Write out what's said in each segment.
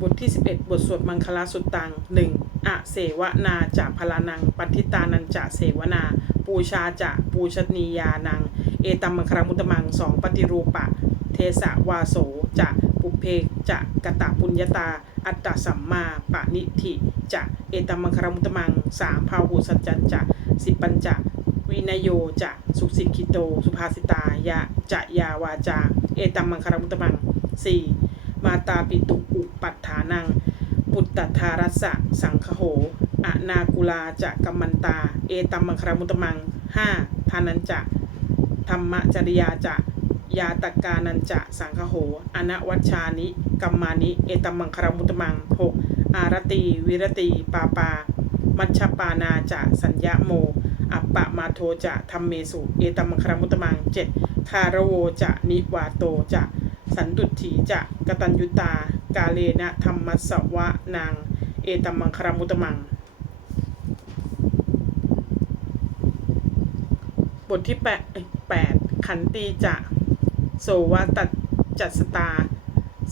บทที่ 11 บทสวดมังคลาสุตตัง 1. อะเสวนาจะพลานัง ปัทิตานันจะเสวนา ปูชาจะปูชนียานัง เอตัมมังคลามุตตมังสองปฏิรูปะ เทสะวาโสจะปุเพจะกตะปุญญาตา อัตตสัมมาปะนิธิจะเอตัมมังคลามุตตมังสามภาหุสัจจันจะสิปัญจะวินโยจะสุสิกิโต สุภาสิตายะจะยาวาจา เอตัมมังคลามุตตมังสี่ มาตาปิตุอุปัฏฐานัง ปุตตทารัสะสังคโหอนากุลาจะกัมมันตา เอตัมมังครามุตมังห้าทานันจะธรรมจริยาจะยาตกานันจะสังคโหอนวัชานิกัมมานิ เอตัมมังครามุตมังหกอารตีวิรตีปาปา มัชปานาจะสัญญาโม อัปปะมาโทจะธรรมเมสุ เอตัมมังครามุตตมังเจ็ดคารโวจะนิวาโตจะ สันตุถีจะกตัญยุตา กาเลนะธรรมสวะนาง เอตัมมังครามุตมัง บทที่แปดแปดขันตีจะ โสวตัจจัสตา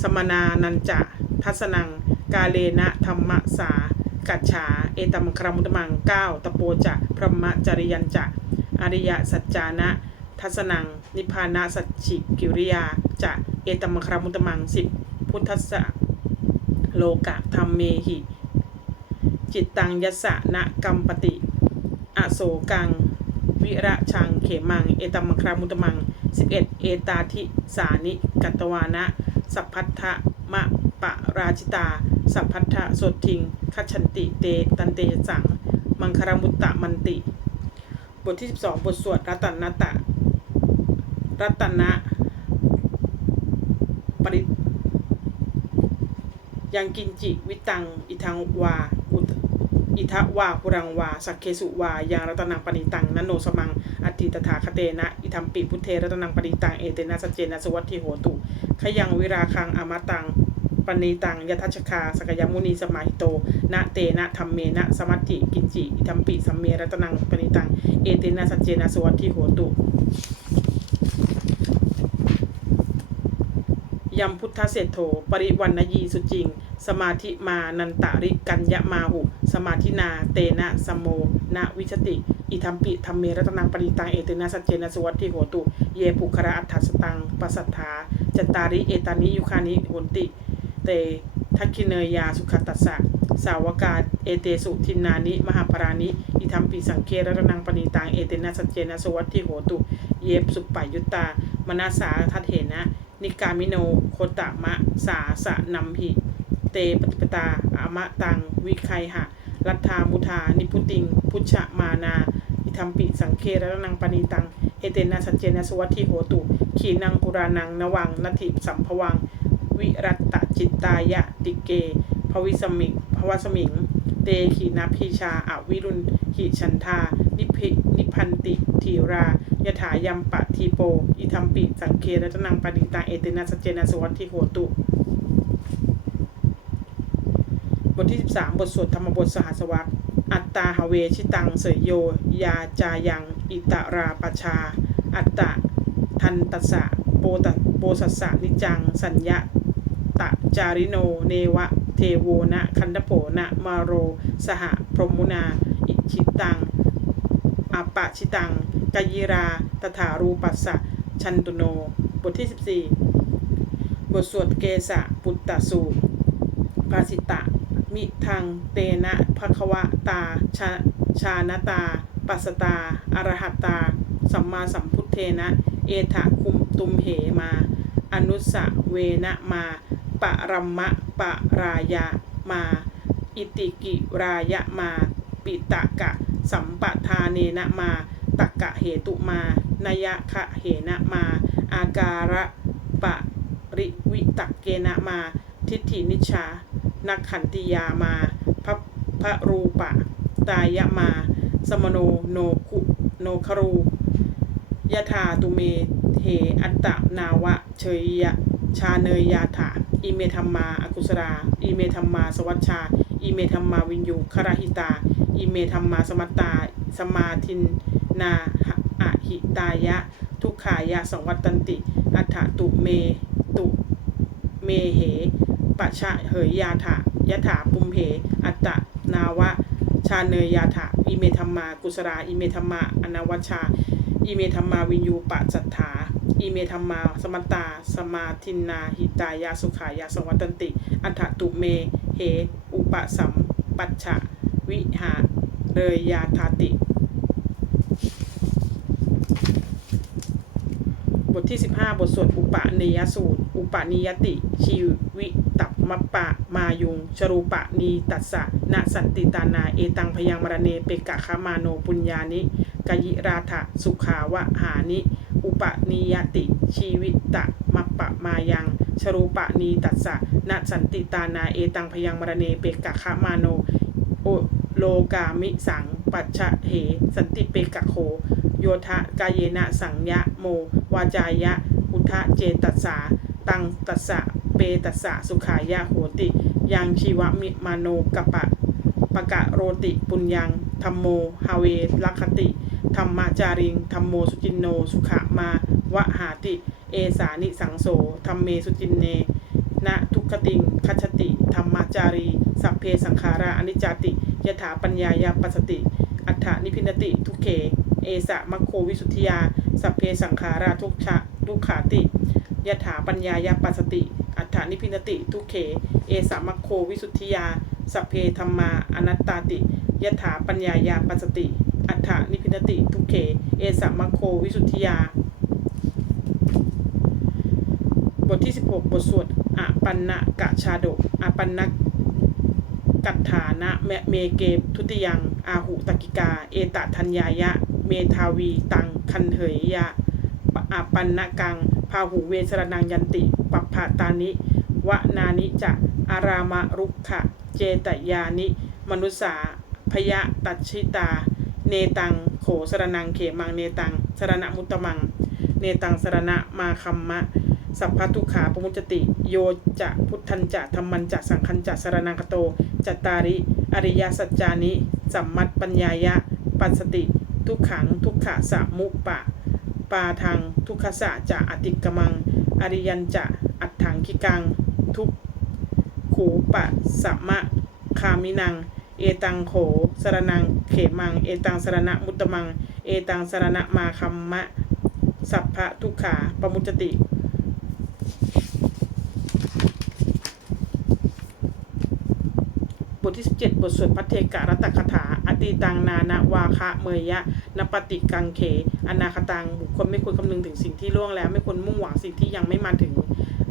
สมนานันจะทัสนัง กาเลนะธรรมสา กัจฉา เอตัมมังครามุตตมังเก้าตะโปจะพรหมจริยันจะ อริยสัจจานะ ทัสนัง นิพพานะสัจฉิกิริยา จะเอตัมครามุตตมังสิบพุทธะโลกะธรรมเมหิ จิตตังยสะนะกัมปติ อโศกัง วิระชังเขมัง เอตัมครามุตตมัง 11 เอตาทิสานิกัตวานะ สัพพัทธะมะปะราชิตา สัพพัทธะโสทิง คัจฉันติเตตันเตสัง มังครามุตตะมันติ บทที่ 12 บทสวดรัตนตะ รัตนะปริยังกินจิวิตัง อิทังวาอุตอิทะวาปุรังวา สักเคสุวายังรัตนังปณิตังนันโนสมัง อติตถาคเตนะ อิทัมปิพุทเทรัตนังปณิตัง เอเตนะสเจนะสวัตถิโหตุ ขยังวิราคังอมตังปณิตังยทัชคาสกยมุนีสมาหิโตนะเตนะธรรมเมนะสมัติกินจิอิทัมปิสัมเมรัตนังปณิตัง เอเตนะสเจนะสวัตถิโหตุ ยัมพุทธเศรษโธปริวันนยีสุจิง สมาธิมานันตาริกัญญมาหุ สมาธินาเตนะสมโมนาวิชติ อิทัมปิธรรมเมรัตนังปริตังเอเตนะสัจเจนะสวัตถิโหตุ เยปุคระอัฏฐสตังปัสสัทธาจตาริเอตานิยุคานิโหนติ เตทักขิเนยาสุขตัสสะสาวกาเอเตสุทินนานิ มหาปรานิอิทัมปิสังเครัตนังปณิตังเอเตนะสัจเจนะสวัตถิโหตุ เยปสุปปายุตตามนาสาทัตเหนะ นิกามิโนโคตะมะ สาสะนัมหิ เตปฏิปตา อามะตัง วิไคหะ รัตธามุทานิพุติง พุชฌมานาอิทัมปิสังเคระนังปณิตัง เอเตนะสัจเจนะสวัตถิโหตุ ขีนังปุรานังนวังนัตถิสัมภวัง วิรัตตจิตตายะติเก ภวิสมิงภวสมิง เตขีนาพีชาอวิรุณหิฉันทา นิพินิพันติทีรา ยถายัมปะทีโป อิทัมปิ สังเครัตนังปณิตัง เอเตนะสัจเจนะสวัตถิโหตุ บทที่ 13 บทสวดธรรมบทสหัสวรรษอัตตาหเวชิตัง เสยโย ยาจายัง อิตาราปชา อัตตะ ทันตัสสะ โปตโปสัสสะนิจัง สัญญะตะจาริโน เนวะ เทโวนะ คันดโปนะมาโร สหพรหมุนา อิชิตัง อปะชิตัง กายิรา ตถารูปัสสะ ชันตุโน บทที่ 14 บทสวดเกสะปุตตสูตรภาสิตะ มิทัง เตนะภควตาชาชานตา ปัสสตา อรหัตตา สัมมาสัมพุทเทนะ เอถะคุมตุมเหมา อนุสะเวนะมา ปะรัมมะปะรายะมา อิติกิรายะมา ปิตะกะ สัมปทาเนนะมา ตักกะเหตุมานยะคะเหนะมา อาการะปะริวิตักเกนะมา ทิฏฐินิชา นักขันติยามาพระพระรูปะ ตายะมา สมโนโนคุโนครูยะธาตุเมเทอัตตนาวะเชยยะชาเนยยาถาอิเมธรรมาอกุสราอิเมธรรมาสวัชชาอิเมธรรมาวินยูคารหิตาอิเมธรรมาสมัตตา สมาทิน นาหะอะหิตายะ ทุกขายะสังวัตตันติ อัฏฐตุเมตุเมเหปะชะเหยยาถะยะถาปุมเห อัตตนาวะ ชาเนยยาถะอิเมธรรมา กุสรา อิเมธรรมา อนาวชา อิเมธรรมาวินยูปะจัตถาอิเมธรรมา สมตตาสมาทินนา หิตายาสุขายาสวัตตันติ อัฏฐตุเมเห อุปสัมปัชชะวิหาเรยยาธาติ บ ทที่ 15 บทสวดอุปนิยสูตร อุปนิยติ ชีวิตับมปะมายุง ชรูปะนีตัสสะนะสันติตานา เอตังพยังมรเนเปกะคามาโนปุญญานิกยิราถะสุขาวะหานิ อุปนิยติ ชีวิตะมัปปะมายังชรูปะนีตัสสะนะสันติตานาเอตังพยังมรเนเปกะคามาโนโอโลกามิสังปัจฉะเหสันติเปกะโค โยทะกายเยนะสังยะโม วาจายะ อุทะเจตัสสา ตังตัสสะเปตัสสะสุขายะโหติ ยังชีวมิมาโนกปะปะกะโรติปุญญังธรรมโมฮาเวลัคติธรรมจาริงธรรมโมสุจินโนสุขมาวะหาติ เอสานิสังโสธรรมเมสุจินเนนะทุกขติงคัจติธรรมาจารี สัพเพสังขาราอนิจจติยถาปัญญายาปัสสติ อัฏฐนิพินติทุเข เอสะมัคโควิสุทธิยา สัพเพสังขาราทุกขะทุกขาติยถาปัญญายาปัสติ อัฏฐนิพินติ ทุเข เอสะมัคโควิสุทธิยา สัพเพธรรมาอนัตตาติยถาปัญญายาปัสติ อัฏฐนิพินติ ทุเข เอสะมัคโควิสุทธิยา บทที่ 16 บทสวดอะปันนะกะชาดกอะปันนะกัตถานะแมเมเกทุติยัง อาหุตกิกา เอตทัญญายะ เมทาวีตังคันเหยยะอะปันนะกังพาหูเวสรนังยันติปัปภาตานิวะนานิจะอารามะรุกขะ เจตยานิ มนุสาพยะตัชชิตา เนตังโขสรนังเขมังเนตังสรณมุตตมัง เนตังสรณะมาคัมมะ สัพพทุขาปมุจจติ โยจะพุทธันจะธรรมันจะสังคันจะสรนังคโตจัตตาริ อริยสัจจานิ สัมมัตปัญญายะ ปัสสติ ทุกขัง ทุกขะสะมุปะ ปาทัง ทุกขสะจะอติกมัง อริยันจะอัตถังคิกัง ทุกขูปะสัมมะคามินัง เอตังโขสรนัง เขมัง เอตังสรณะมุตตมัง เอตังสรณะมาคัมมะ สัพพะทุกขาปมุจติ บ ทที่ 17 บทสวดพัทเทกะรัตคถา อติตังนานวาคะเมยยะนปฏิกังเข อนาคตังบุคคลไม่ควรคำนึงถึงสิ่งที่ล่วงแล้ว ไม่ควรมุ่งหวังสิ่งที่ยังไม่มาถึง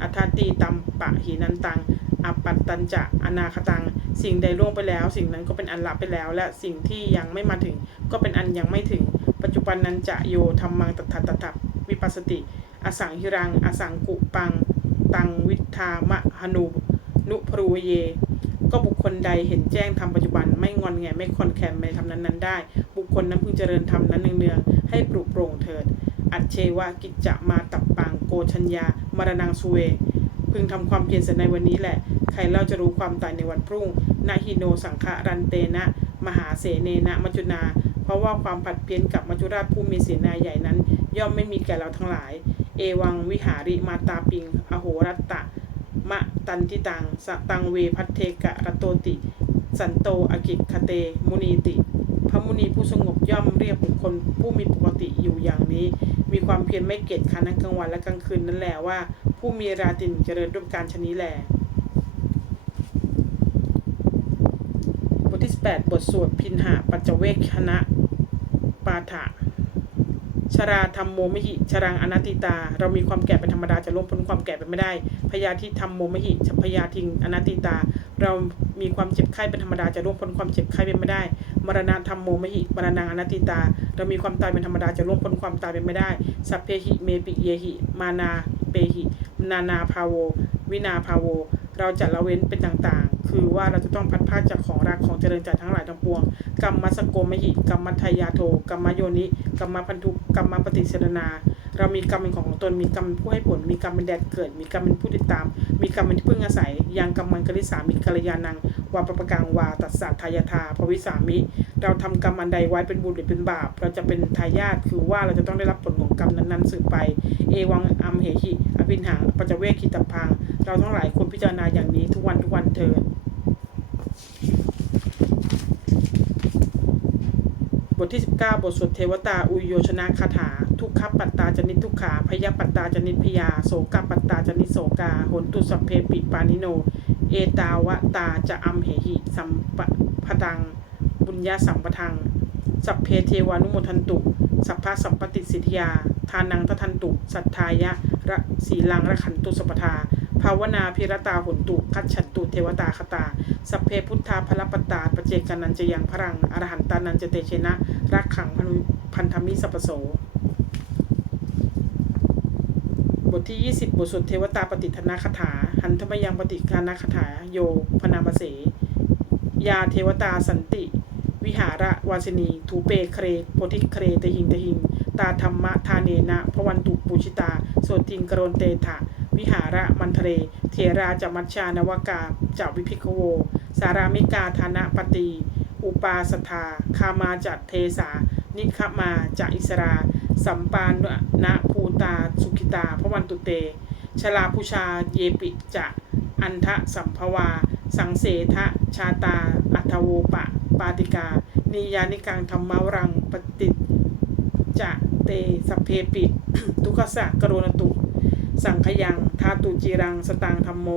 อัฏฐตีตัมปะหีนันตังอปปัตตัญจะอนาคตัง สิ่งใดล่วงไปแล้ว สิ่งนั้นก็เป็นอันละไปแล้ว และสิ่งที่ยังไม่มาถึง ก็เป็นอันยังไม่ถึง ปัจจุบันนันจะโยธรรมังตถาตถะวิปัสสติ อสังหิรัง อสังกุปัง ตังวิทามะหนุนุพรูเย ก็บุคคลใดเห็นแจ้งทำปัจจุบัน ไม่งอนแงไม่คอนแคนในทำนั้นๆได้ บุคคลนั้นพึงเจริญธรรมนั้นเนืองๆให้ปลุกโปร่งเถิด อัจเชวะกิจจะมาตับปังโกชัญญามรณังสุเว พึงทำความเพียรเสร็จในวันนี้แหละ ใครเล่าจะรู้ความตายในวันพรุ่งนาฮิโนสังฆรันเตนะมหาเสเนนะมัจุนา เพราะว่าความผัดเพี้ยนกับมัจุราชผู้มีเสนาใหญ่นั้น ย่อมไม่มีแก่เราทั้งหลาย เอวังวิหาริมาตาปิง อโหรัตตะ ตันทิตังสตังเวพัทเทกะรตโตติ สันโตอกิคเต มุนีติ พระมุนีผู้สงบย่อมเรียกบุคคลผู้มีปกติอยู่อย่างนี้ มีความเพียรไม่เกียจคร้านทั้งกลางวันและกลางคืนนั่นแหละว่า ผู้มีราตรีเจริญด้วยการชนี้แหลบทที่ 8 บทสวดพินหาปัจเวคคณะปาฐะชราธรรมโมมิหิชรังอนัตติตา เรามีความแก่เป็นธรรมดาจะล่วงพ้นความแก่ไปไม่ได้ พยาธิธรรมโมมหิชพยาทิง อนัตติตา เรามีความเจ็บไข้เป็นธรรมดาจะล่วงพ้นความเจ็บไข้ไปไม่ได้ มรณะธรรมโมมหิ มรณะอนัตติตา เรามีความตายเป็นธรรมดาจะล่วงพ้นความตายไปไม่ได้ สัพเพหิเมปิเยหิ มานาเปหิ นานาภาโว วินาภาโว เราจะละเว้นเป็นต่างๆ คือว่าเราจะต้องพัดพาจากของรักของเจริญจทั้งหลายทั้งปวง กรรมมัสโกมหิ กรรมมัทยาโท กรรมโยนิ กรรมพันธุกรรมปฏิเสรนา เรามีกรรมเป็นของของตนมีกรรมเป็นผู้ให้ผล มีกรรมเป็นแดนเกิด มีกรรมเป็นผู้ติดตาม มีกรรมเป็นที่พึ่งอาศัยยังกรรมันกริสามิกัลยานังวาปปะกังวาตัสสะทายาทาภวิสามิ เราทำกรรมอันใดไว้เป็นบุญหรือเป็นบาป เราจะเป็นทายาทคือว่าเราจะต้องได้รับผลของกรรมนั้นๆสืบไป เอวังอัมเหหิอภินหังปัจเวคิตพัง เราทั้งหลายควรพิจารณาอย่างนี้ทุกวันทุกวันเถิดบทที่ 19 บทสวดเทวตาอุโยชนะคาถา ทุกขปัตตาจนิทุกขา พยปัตตาจนิพยา โสกปัตตาจนิโสกาหนตุสัพเพปิปานิโน เอตาวะตาจะอัมเหหิ สัมปะพตัง บุญญาสัมปทัง สัพเพเทวานุโมทันตุ สัพพะสัมปติสิทธิยา ทานังททันตุ สัทธายะระสีลังระขันตุสัพทาภาวนาพิรตาหนตุคัจฉันตุเทวตาคตา สัพเพพุทธาพลปตตาปเจกานันจะยังพรังอรหันตานันจะเตเชนะ รักขังพันธมิสัพโส บทที่ 20 บทสวดเทวตาปฏิทนาคาถา หันธมยังปฏิคานาคาถา โยพนามเส ยาเทวตาสันติ วิหาระวาสินีทูเปเครโพธิเครตหิงตหิง ตาธรรมะทาเนนะพระวันตุปูชิตาโสติงกรณเตถะ วิหาระมันเทเร เทราจมัชชานวกาจาวิพิกโว สารามิกาธานะปฏิอุปาสทาคามาจัตเทสา นิคมาจะอิสรา สัมปานนะภูตาสุขิตาพระวันตุเต ชลาพุชาเยปิจะอันทะสัมภวา สังเสทะชาตา อัทโวปะ ปาติกา นิยานิกังธรรมวรังปฏิจะเตสัพเพปิ ทุกขสะกโรนตุ สังขยังทาตุจีรัง สตังธรรมโม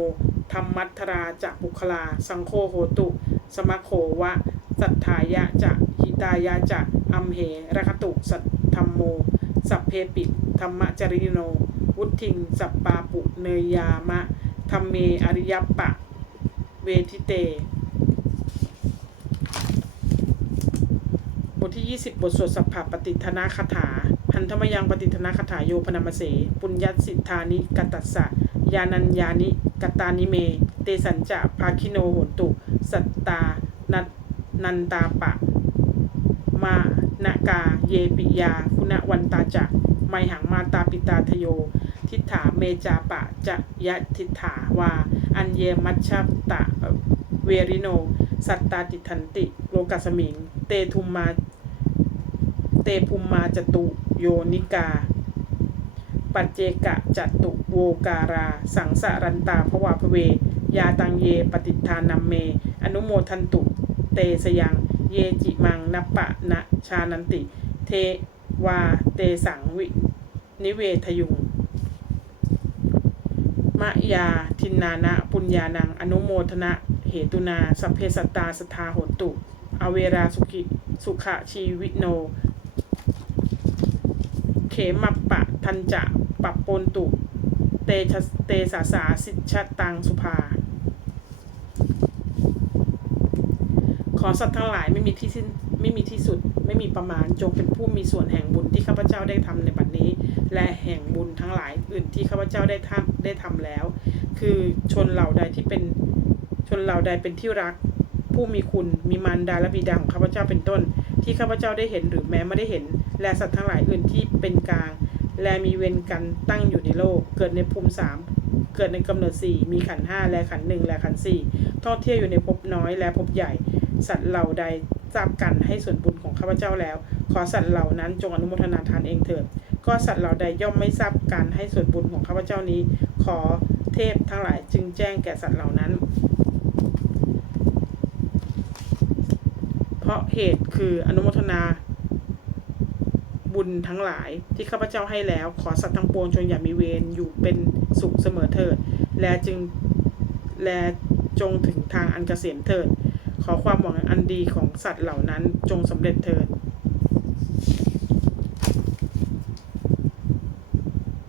ธรรมัทราจะบุคลา สังโฆโหตุ สมะโขวะ สัทธายะจะหิตายะจะอัมเหระคตุสัท ธรรมโม สัพเพปิธรรมจริโน วุทิง สัปปาปุเนยยามะธรรมเมอริยปปะ เวทิเต บทที่ 20 บทสวดสัพพะปฏิทนาคาถา หันธมยังปฏิทนาคาถาโยพนามเส ปุญญสิทธานิกตัสสะยานัญญานิกตานิเม เตสัญจะภาคิโนโหตุ สัตตานันนันตาปะ มา นากา เยปิยา คุณวันตาจะไมหังมาตาปิตาทโย ทิฏฐาเมจาปะจะยะทิฏฐาวา อันเยมัชชตะเวริโน สัตตาติทันติ โลกัสมิง เตทุมมา เตภูมมาจตุโยนิกา ปัจเจกะจตุโวการา สังสารันตาภวาภเว ยาตังเยปฏิทานัมเม อนุโมทันตุ เตสยัง เยจิมังนปะนะชานันติ เทวาเตสังวิ นิเวทยุง มะยาทินนานะ ปุญญานัง อนุโมทนะเหตุนา สัพเพสตาสทาโหนตุ อเวราสุขิสุขะชีวิโน เขมัปปะทันจะปัปปนตุ เตชะเตสาสาสิชตังสุภา ขอสัตว์ทั้งหลายไม่มีที่สิ้นไม่มีที่สุด ไม่มีประมาณจงเป็นผู้มีส่วนแห่งบุญที่ข้าพเจ้าได้ทำในบัดนี้ และแห่งบุญทั้งหลายอื่นที่ข้าพเจ้าได้ทำได้ทำแล้ว คือชนเหล่าใดที่เป็นชนเหล่าใดเป็นที่รัก ผู้มีคุณมีมารดาและบิดาของข้าพเจ้าเป็นต้น ที่ข้าพเจ้าได้เห็นหรือแม้ไม่ได้เห็น และสัตว์ทั้งหลายอื่นที่เป็นกลาง และมีเวรกันตั้งอยู่ในโลก เกิดในภูมิสามเกิดในกำเนิดสี่มีขันห้าและขันหนึ่งและขันสี่ท่องเที่ยวอยู่ในภพน้อยและภพใหญ่ สัตว์เหล่าใดทราบกันให้ส่วนบุญของข้าพเจ้าแล้ว ขอสัตว์เหล่านั้นจงอนุโมทนาทานเองเถิดก็สัตว์เหล่าใดย่อมไม่ทราบการให้ส่วนบุญของข้าพเจ้านี้ ขอเทพทั้งหลายจึงแจ้งแก่สัตว์เหล่านั้น เพราะเหตุคืออนุโมทนาบุญทั้งหลายที่ข้าพเจ้าให้แล้ว ขอสัตว์ทั้งปวงจงอย่ามีเวรอยู่เป็นสุขเสมอเถิด และจึงและจงถึงทางอันเกษมเถิด ขอความหวังอันดีของสัตว์เหล่านั้นจงสำเร็จเถิด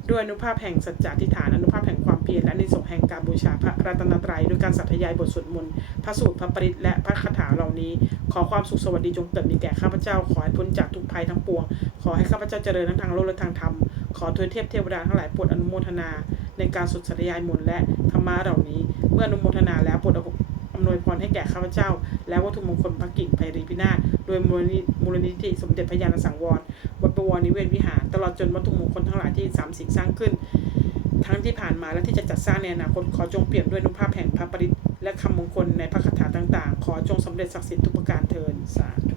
ด้วยอนุภาพแห่งสัจจะทิฏฐานอนุภาพแห่งความเพียรและในสงแห่งการบูชาพระรัตนตรัยด้วยการสัทยายบทสวดมนต์พระสูตรพระปริตและพระคาถาเหล่านี้ ขอความสุขสวัสดีจงเกิดมีแก่ข้าพเจ้า ขอให้พ้นจากทุกภัยทั้งปวง ขอให้ข้าพเจ้าเจริญทั้งทางโลกและทางธรรม ขอทวยเทพเทวดาทั้งหลายโปรดอนุโมทนา ในการสุดสัตยายมนต์และธรรมะเหล่านี้ เมื่ออนุโมทนา ก่ข้าพเจ้า และวัตถุมงคลพระกิ่งไพรีพินาศโดยมูลนิธิสมเด็จพระยาณสังวรวัดประวรนิเวศวิหารตลอดจนวัตถุมงคลทั้งหลายที่สามสิ่งสร้างขึ้น ทั้งที่ผ่านมาและที่จะจัดสร้างในอนาคตขอจงเปลี่ยนด้วยนุภาพแห่งพระปริตและคำมงคลในพระคาถาต่าง ๆ ขอจงสำเร็จศักดิ์สิทธิ์ทุกประการเทินสาธุ